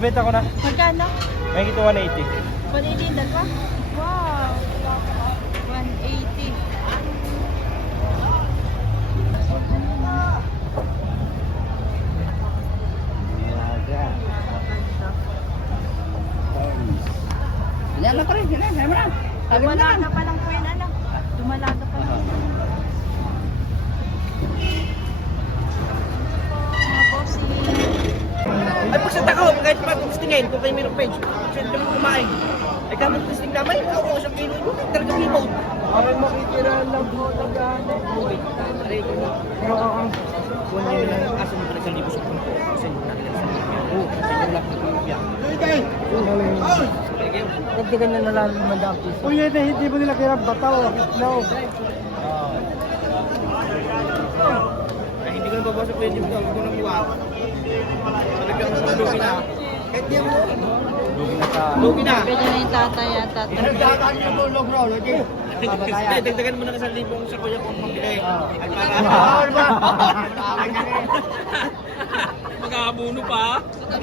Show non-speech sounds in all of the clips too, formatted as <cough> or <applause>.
Nabenta ko na. Magkano? May kito 180. 180 yung dalawa? Wow! 180. Yan na pa rin, yan na, yan na. Sabi mo na. Dumalaga pa lang po yun, ano? Dumalaga pa lang. Mga bossing. Ay, ko, kahit pa testingin, kung kayo mayroong page, kasi kami kumain. Ay, kami testing naman, ako ko sa kilo, yung talaga remote. Ay, makikira lang po nagano. Aray, pero ang kung ano yung lang kaso mo pala sa libo sa punto, kasi yung nakilala sa libo. Oo, kasi yung lang ng biyak. Dagdagan na na lang yung mandang piso. Uy, hindi, hindi mo nila kaya bataw. No. Ay, hindi ko na babasa ko yun, hindi ko na iwan. Talagang lugi na. Lugi na na. Pwede na yung tatay at tatay. Dagdagan yung tulog, bro. Lagi. Hindi, dagdagan mo na sa libong sa kuya kung pambili. Ay, para. Bawal ba? Mag-aabuno pa.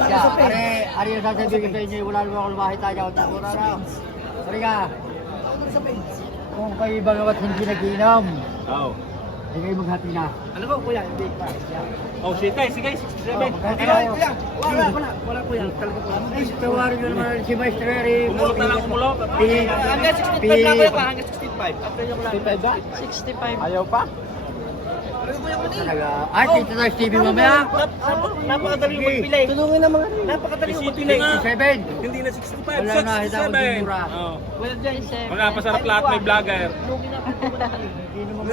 Ya, are, are yung sasabihin sa inyo, wala naman ako lumahit tayo. Wala na. Sorry ka. Kung kayo ba nga't hindi nag-inom, Oo. Ay kayo maghati na. Ano ba, kuya? Hindi pa. Oh, sige, sige, 67. Oh, Ay, ay, kuya. Wala, wala. Wala, kuya. Talaga wala. Ay, tawarin nyo naman si Maestro Eri. Kumulot na lang, kumulot. Hanggang 65 lang kuya pa, hanggang 65. After yung lang. 65 ba? 65. Ayaw pa? Talaga kuya, kuya. Talaga. Ay, tito tayo TV mamaya. Nap- Napakadali yung magpili. Tulungan naman. Napakadali yung magpili. 67. Hindi na 65, Wala na, hindi ako mura. Oo. Wala dyan. 67. Wala pa sarap lahat, may vlogger. Lugi na. Hindi naman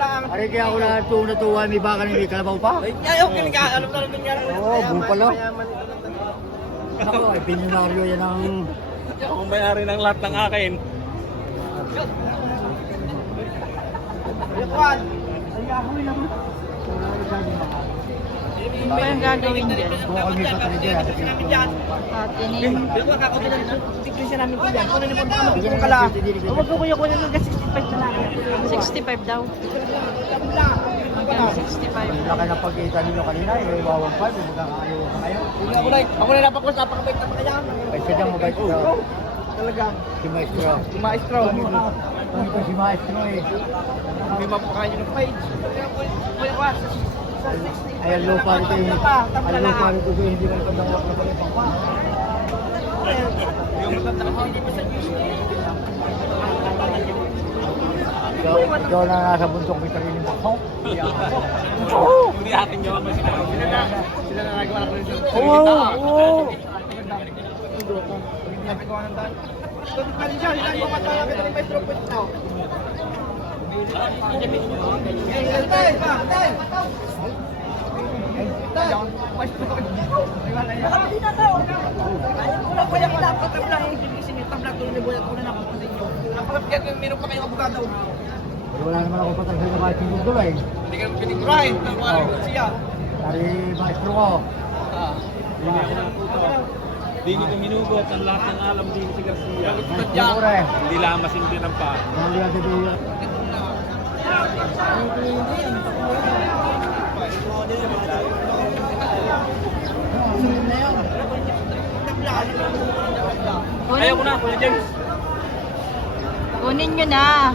lang. Ari kaya ako na tuwa na tuwa, may baka may kalabaw pa. Ay, ay, okay nga. Alam na rin nangyari. Oo, tanong. Ako, ay binyonaryo yan ang... Ako may-ari ng lahat ng akin. Yakuan. Ano ba yung gagawin dyan? Yan. Kasi namin dyan. Na rin, tikrisin namin ko dyan. Kung ano naman kamo, kung kala. Huwag ko kuya kuya hanggang 65 na lang. 65 daw. Hanggang 65. Laki ng pagkita ninyo kanina, eh, wawang pa, may magkakayo pa kayo. Ako na, ako na napakos, napakabait na kaya. Ay, sadyang mabait ko. Talaga. Si Maestro. Maestro. Kung ito si Maestro eh. May mapakain yung page. Kuya kuya. Ay, ang lupa nito eh. Ang lupa nito eh, hindi mo pagdawak na pala pang pa. Ikaw, ikaw na nasa bundok may sariling bakho. Hindi atin nyo ang sinabi. Sila na nagawa na ko rin sa Oo, oo. Nagawa ng dahil. Tutok pa rin siya. Hilang yung mata. Kita rin maestro po ito. Tay, pa, tay. Tay, maestro ko. Wala yan. Hindi na tao. Wala pa yung dapat tabla. Kasi yung tabla ko yung bulat ko na napunta sa inyo. Napakapiyat yung meron pa kayong abogado. Eh, Wala naman ako patang sa kahit hindi ko eh. Hindi ka pinigurahin. Wala ko siya. Dari maestro ko. Hindi nyo minugot ang lahat ng alam din si Garcia. Hindi lang masindi ng pa. Ang sabi Ayaw ko na, Kuya James. Kunin nyo na.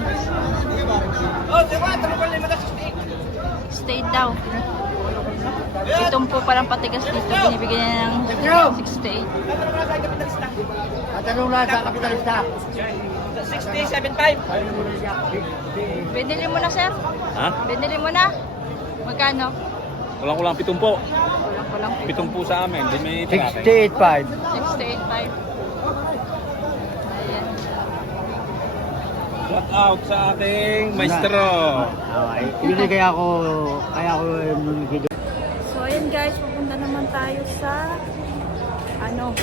Oh, diba? Tanong ko lima na 68. Stay daw. Itong po parang patigas dito. Binibigyan niya ng 68. Tatanong na sa kapitalista. Tatanong na sa kapitalista. 60, 75. Binili mo na, sir? Ha? Binili mo na? Magkano? Walang kulang pitumpo. Walang kulang. Pitumpo sa amin. Hindi may trake. 68.5. 68.5. Ayan. Shout out sa ating maestro. Okay. Hindi kaya ako, kaya ako nunigid. So ayan guys, pupunta naman tayo sa ano,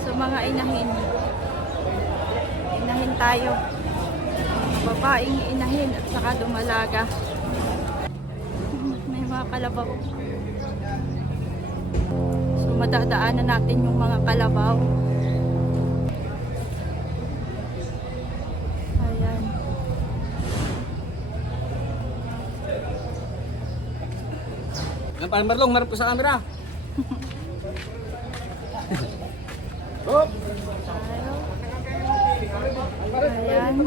sa mga inahin. Inahin tayo. Babaeng inahin at saka dumalaga. May mga kalabaw. So madadaanan natin yung mga kalabaw. Ayan. Ang parang marlong, marap ko sa camera. <laughs> Ayan.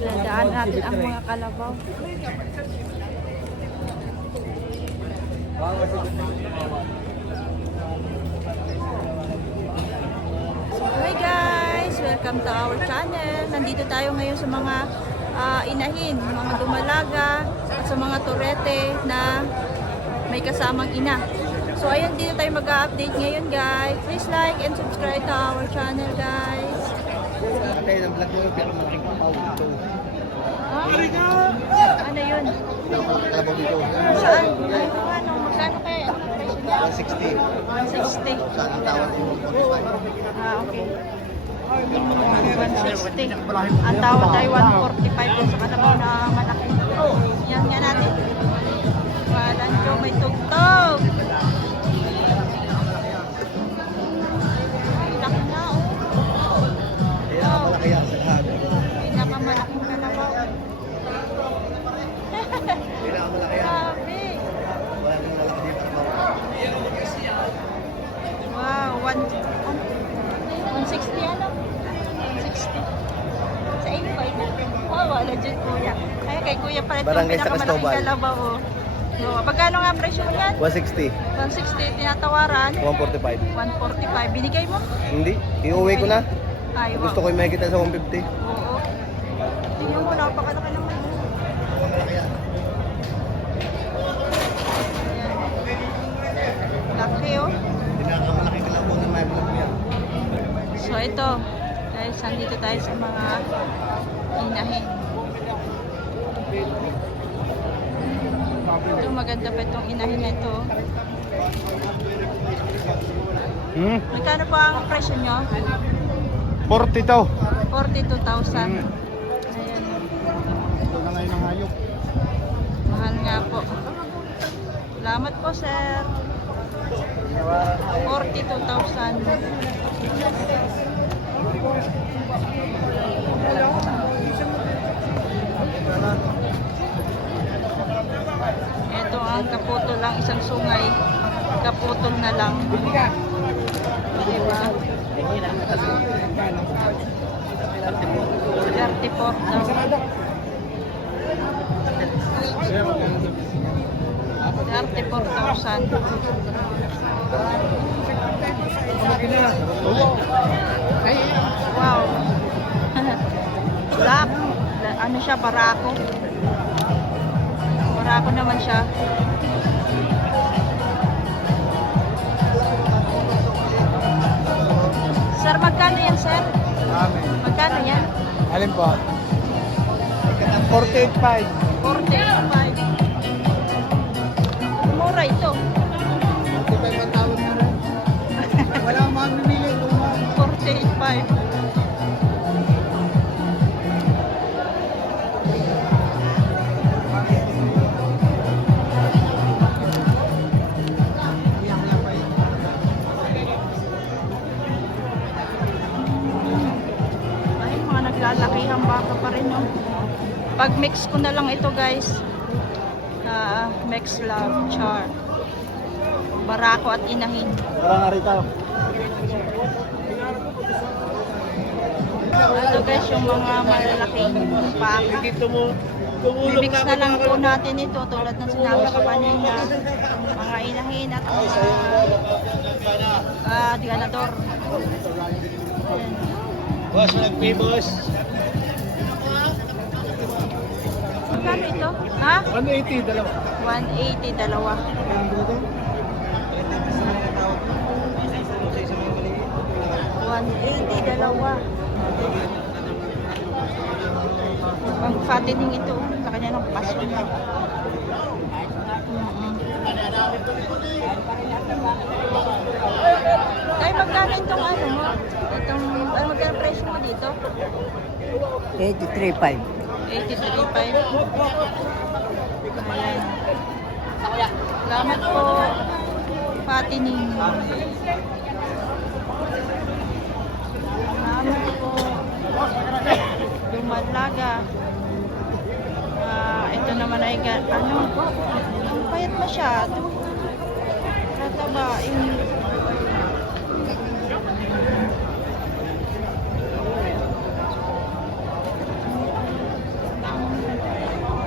Dadaan natin ang mga kalabaw. Hi guys! Welcome to our channel. Nandito tayo ngayon sa mga ah, inahin, mga dumalaga, at sa mga turete na may kasamang ina. So ayan, dito tayo mag-update ngayon guys. Please like and subscribe to our channel guys. Patay ng vlog mo, pero malaking kapaw dito. Ano yun? Kalabaw dito. Saan? Ay, ano, magkano kaya? Ano presyo niya? 160. 160. Saan ang tawad mo? 45. Ah, okay. 160. Ang tawad ay 145 dun sa kalabaw na malaki. Yan nga natin. Walan ko may tugtog. Kay kuya ito Barangay yung sa pinakamalaking Cristobal. kalabaw. Oh. So, magkano nga presyo mo yan? 160. 160 tinatawaran. 145. 145. Binigay mo? Hindi. Iuwi ko na. Ay, Gusto ko yung makikita sa 150. Oo. Tingnan mo, napakalaki naman. Yan. Laki oh. Pinakamalaki kalabaw ng may vlog yan. So ito, guys, nandito tayo sa mga inahin. Ito maganda pa itong inahin na ito. Hmm? Magkano pa ang presyo nyo? 40 to. 42,000. Ayan. Ito na ngayon ang hayop. Mahal nga po. Salamat po, sir. 42,000. Ito ang kaputol lang, isang sungay. Kaputol na lang. Diba? 34 daw. 34,000. Wow. <laughs> Black. Ano siya, barako. Barako naman siya. Sir, magkano yan, sir? Magkano yan? Alin po? 48.5. 45. Mura ito. <laughs> Wala akong mamimili ito. 48.5. pa rin, no? Pag mix ko na lang ito, guys. Ah, mix love char. Barako at inahin. Parang nga rito. Ito guys, yung mga malalaking mo, Mimix na lang po natin ito tulad ng sinabi ko kanina. Mga inahin at mga uh, ganador. Ayan. Boss, nag-pay boss. Magkano ito? Ha? 180, dalawa. 180 dalawa. One eighty dalawa. Pang fattening ito. Sa kanya ng paso niya. Mm-mm. Kaya magkano itong ano mo? Itong, ano magkano presyo mo dito? 83.5. 83.5. Ayan. Salamat po. Patining. Salamat po. Dumalaga. Ah, ito na naman ay ano, payat masyado. Tataba yung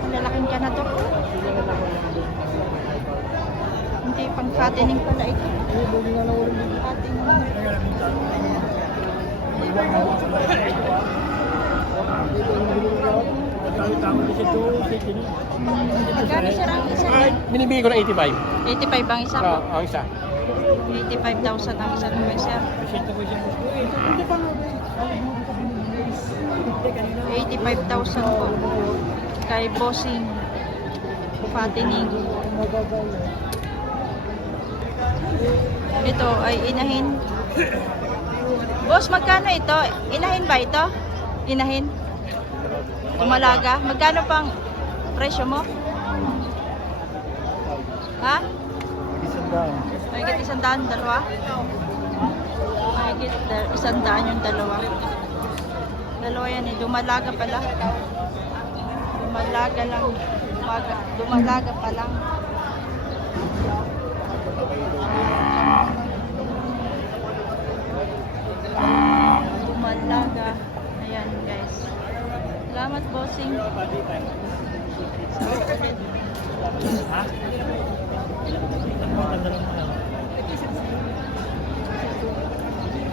lalaking ka na to. Hindi pang fattening pala ito. Fattening. Siya doon. Magkano siya ang isa? Ay, binibigay ko na 85. 85 ang isa po. Oo, ang isa. 85,000 ang isa ng may sir. Resenta ko siya. 85,000 po. Kay Bossing. Fattening. Ito ay inahin. Boss, magkano ito? Inahin ba ito? Inahin? Umalaga? Magkano pang presyo mo? Ha? Mahigit isang daan, dalawa? Mahigit isang daan yung dalawa. Dalawa yan eh. Dumalaga pala. Dumalaga lang. Dumaga, dumalaga pa lang. Dumalaga. Ayan guys. Salamat bossing. Ulit.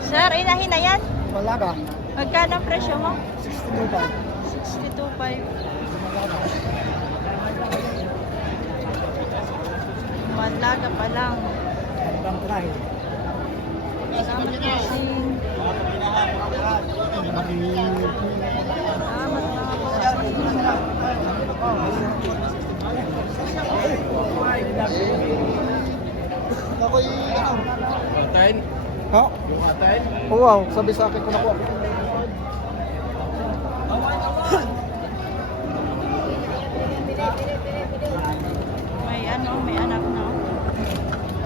Sir, inahin na yan? Malaga. Magkano ang presyo mo? 62 62.5. Malaga pa lang. Ang trahe. Salamat bossing. Salamat mga bossing. Ako'y ano? Contain? Ha? Contain? Oh, wow, sabi sa akin ko na po. May ano, may anak na.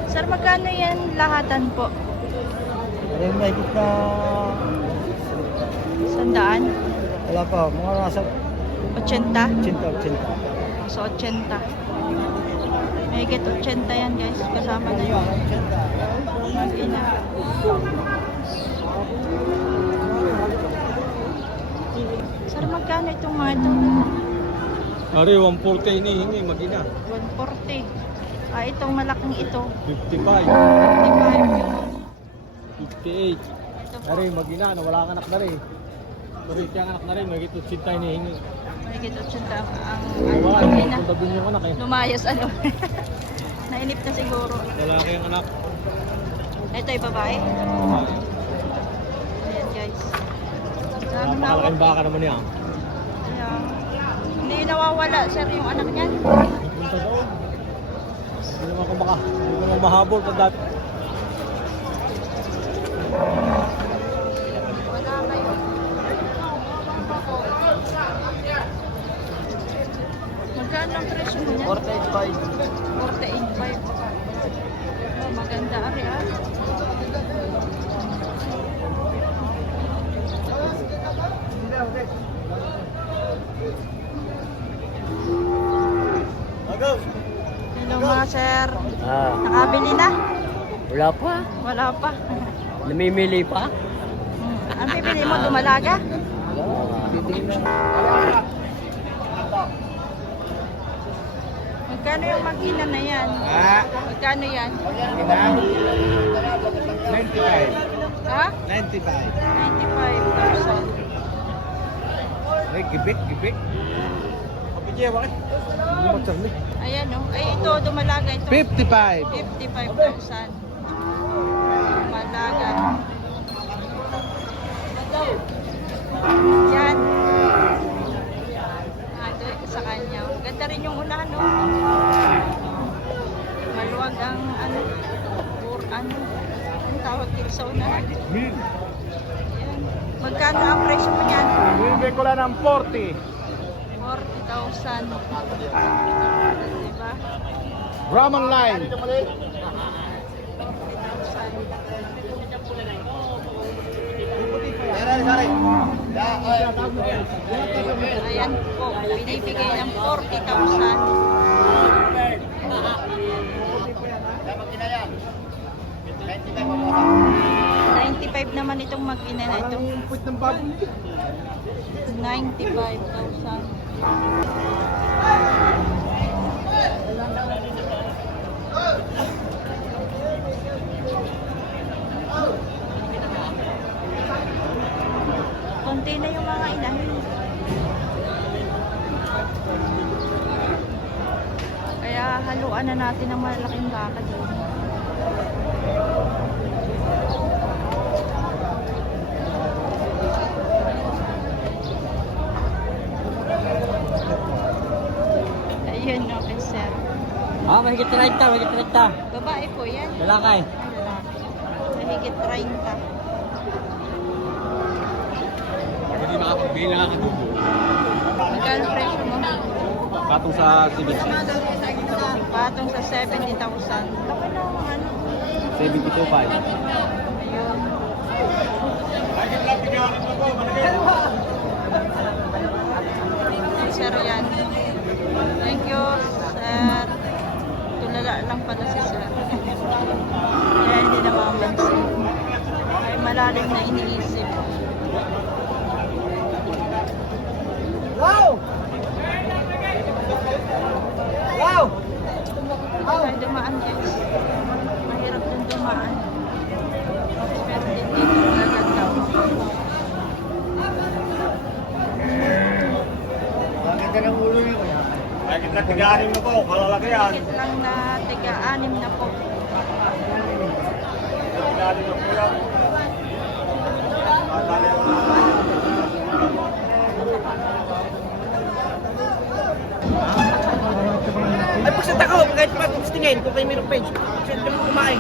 Sir, magkano yan lahatan po? Pero may na... Sandaan? Wala pa, mga nasa 80? 80, 80. So, 80. May get 80 yan guys. Kasama na yung mag-ina. Sir, magkano itong mga ito? Ari, 140 inihingi, mag-ina. 140. Ah, itong malaking ito. 55. 55 yung 58. ito po. Ari, mag-ina, nawala ang anak na rin. Siya ang anak na rin, may gito 80 inihingi. May get 80 ang ano, Wala, mag-ina. punta dun yung anak eh. Lumayas ano. <laughs> Nainip na siguro. Wala kayang anak. Ito yung babae. Ayan guys. Dami na Napakalaking baka naman yan. Nawawala sir yung anak niyan. Punta doon. Hindi naman ako maka, hindi naman mahabol pag dati. Wala. Magkano ang presyo? 45. 48.5. Oh, maganda ari ah. Hello mga sir. Ah, Nakabili na? wala pa. Wala pa. Namimili pa? Hmm. Ang bibili mo, dumalaga? Magkano yung mag-ina na yan? Ah, Magkano yan? 95. Ha? 95. 95,000. Ay, gibik, gibik. Kapitya, bakit? Mo charmik. Ayan o. Ay, ito, dumalaga ito. 55. 55,000. Dumalaga. Yan. Ah, ito sa kanya. Ganda rin yung unahan, no? Maluwag ang, ano, or, ano, ang tawag dito sa unahan. Magkano ang presyo mo yan? Bibigay ko lang ng 40. 40,000. Diba? Brahman line. 40,000. Ayan po, binibigay ng 40,000. 95 naman itong mag-ina na ito. 95,000. Konti na yung mga inahin. Kaya haluan na natin ng malaking baka doon. Ayun, okay, sir. Ah, mahigit 30, mahigit 30. Babae po yan. Lalaki. Lalaki. Mahigit 30. Hindi makapagbilang ang adubo. Magkano presyo mo? Patong sa CBC. Patong sa 70,000. Laki na ang ano. 72.5. Ayun. Sir yan. Sir. Tulala lang pala si sir. Kaya hindi namamansin. Ay malalim na iniisip. Wow! Wow! Ay dumaan guys. Mahirap din dumaan. Pero din dito magaganda. Bakit ng ulo niyo? Natiganin mo po? Kalalaki yan. Bakit lang na tiga-anim na po. Natiganin mo po yan. Ay, pag sa takaw, kahit pa testingin, kung kayo mayroong page, siya kami kumain.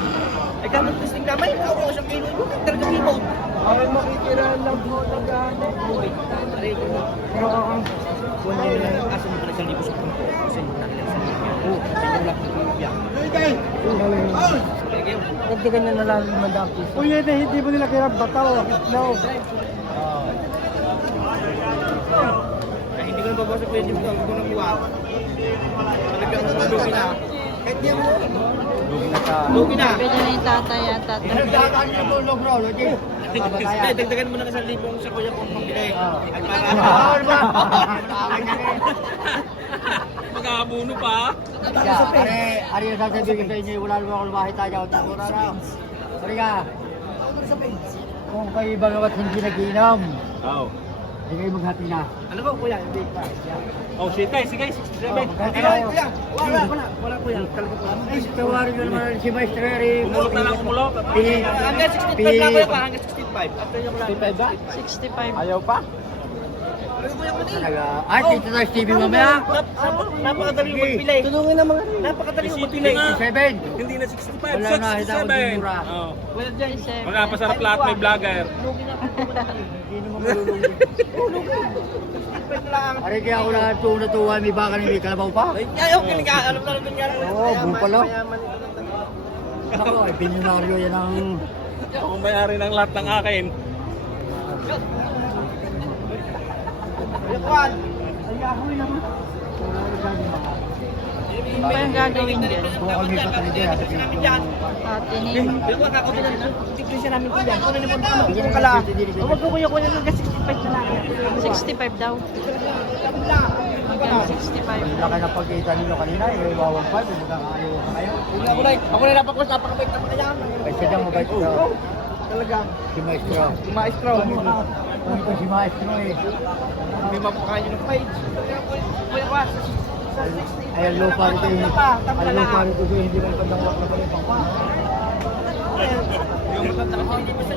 Ay, kapag testing namin, ako ko siyang kilo, talaga remote. Ay, makitira lang po naghanap po. Pero ang kung hindi nila yung aso mo pala sa libo sa kumpo, kasi hindi na nila sa libo. Oo, sa inyo lang. Sige, Dagdagan na nalang limandang piso. Uy, hindi, hindi mo nila kaya bataw. No. Kaya hindi ko na babasa ko yung ko nakuha. Talagang lugi na. Kahit di mo, Lugi na ka. lugi na. Sabi niya ni tatay at tatay. Dagdagan niyo po, no, bro. Lagi. Ay, dagdagan mo na ka sa libong sa kuya kung pambili. Ay, Mahal <laughs> ba? <laughs> Mag-aabuno pa. Yeah, are, are yung sasabihin sa inyo, wala naman ako lumahi tayo. Wala na. Sorry ka. Kung kayo ibang awat hindi nag-inom, Oo. hindi kayo maghati na. Ano ko, kuya? Hindi. Oh, sige, sige, 67. maghati Ay, kayo. kuya. Wala, wala. Wala, kuya. Talaga po. Ay, tawarin nyo naman si Maestro Eric. Umulot na lang, umulot. Hanggang 65 pi- lang kuya, hanggang 65. After yung lang. 65 ba? 65. Ayaw pa? Ano Talaga. Ay, dito tayo Stevie mamaya. Napakadali mo magpili. Tulungin na mga Napakadali mo magpili. 67. Hindi na 65. Wala na, kita ko din mura. Oo. Kuya dyan. Magkapasarap lahat may vlogger. Na. Hindi naman malulungin. Pwede lang. Ari kaya ako lahat tuwa na tuwa, may baka may kalabaw pa. Ay, okay ka. Alam na natin yan. Oo, buong pala. Mayaman ito ng tanong. Ako, ay bilyonaryo yan ang... Ako may-ari ng lahat ng akin. Kuya Juan. Ano ba yung gagawin dyan? Kung kami pa talaga yan, sabi ko. Ah, tinig. Kuya Juan, ng tiklisya namin ko dyan. Ano naman kung kala. Huwag ko kuya kuya hanggang 65 na lang. 65 daw. Hanggang 65. Laki na pagkita ninyo kanina, eh, wawang pa, may magkakayo pa kayo. Ako na napakos, napakabait na mga yan. Ay, siya daw mabait. Talaga. Si Maestro. Si Maestro. Ano ko si Maestro eh. May mapakain yung page. Ay, ang lupa rito eh. Ang lupa rito eh, hindi man pandawak na pang pa. Yung matanda kasi hindi pa sa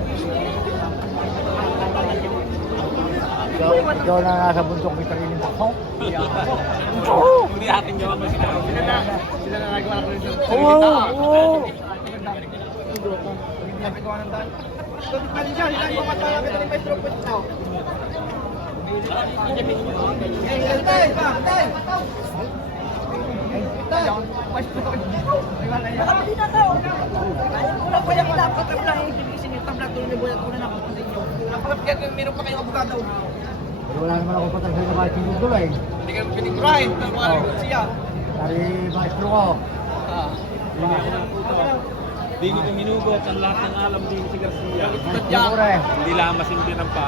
Ikaw, ikaw na nasa bundok may sariling bako. Hindi atin nyo ako sinabi. Sila na nagawa ko rin sa Oo, oo. Ng daan. Hindi tayo mamatala kita ni Wala naman ako patag sa kahit sinugdula eh. Hindi kayo pinigurahin. Pero mga siya. Dari maestro ko. Ah. Hindi ko minugot ang lahat ng alam din si Garcia. Ko rin. Hindi lang masindi ng pa.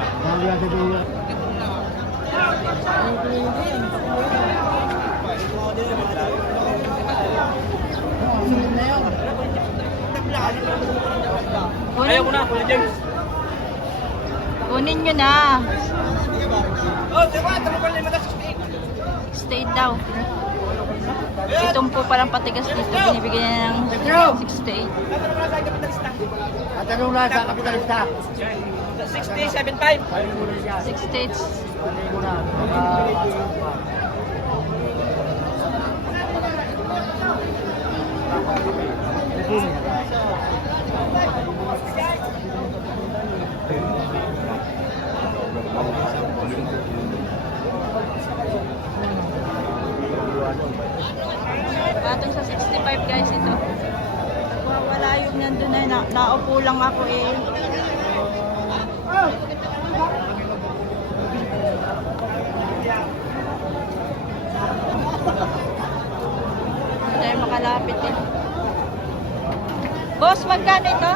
Kunin, ko na, Kuya James. kunin nyo na. Oh, diba? Tama pala yung mag-assistate. Stay daw. Itong po parang patigas dito. Binibigyan niya ng 68. Tatanong mo na sa kapitalista. At anong nasa kapitalista? 60, 75. 68. Hindi Patong sa 65 guys ito. Wala yung nandun na, na naupo lang ako eh. Tayo makalapit eh. Boss, magkano ito?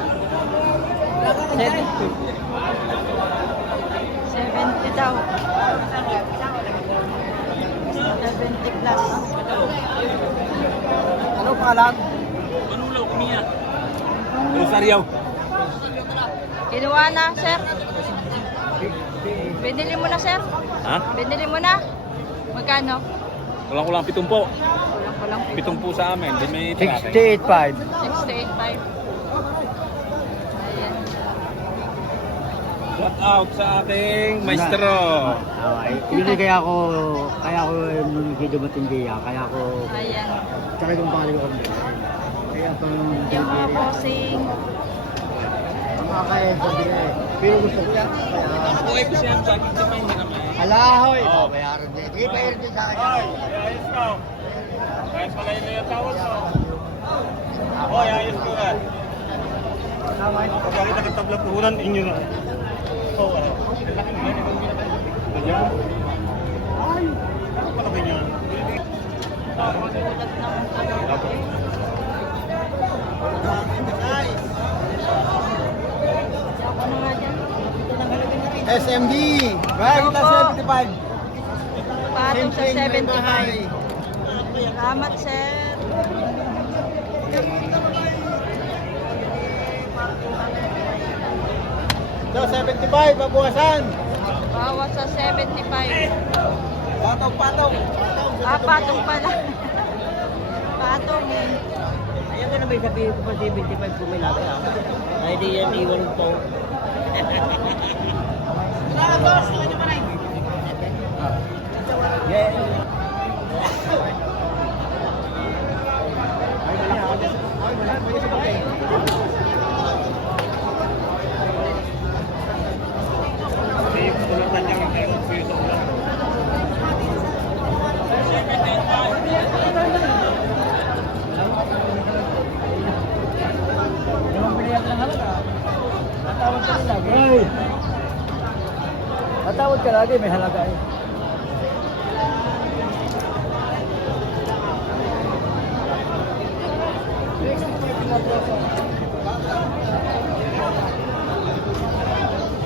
70 daw. 70 plus. Ano pangalan? Manulaw, kumiya. Rosario. Kinuha na, sir. Binili mo na, sir. Ha? Binili mo na. Magkano? Walang kulang pitumpo. Walang walang Pitumpo sa amin. Di may 68.5. 685. Ayan. Shout out sa ating maestro. Okay. Yun ay kaya ako, kaya ako nung hindi dumating diya, kaya ako Ayan. talagang pali ko kami. Kaya pa nung Yung mga bossing. mga kaya sabi eh. Pero gusto ko yan. Kaya, Buhay ko siya sa akin. Di may hinamay. alahoy! Oh, bayaran din. Hindi, bayaran din sa akin. ayos ka. Kahit pala yun yung tawag mo. Hoy, ayos ko na kitabla puhunan, inyo na. SMD! Bakit na 75? Patong sa 75. Salamat, sir. So, 75, babukasan! Bawas sa 75. Patong, patong! Ah, patong pala. patong eh. Ayan ka na may sabihin ko pa 75 kung may laki ah. Ay di yan, iwan po. Ay! Matawad ka lagi, may halaga eh.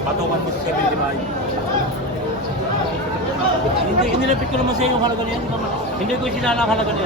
Patungan mo sa 75. Hindi, inilapit ko naman sa iyo yung halaga na yan. Hindi ko sinala ang halaga na yan.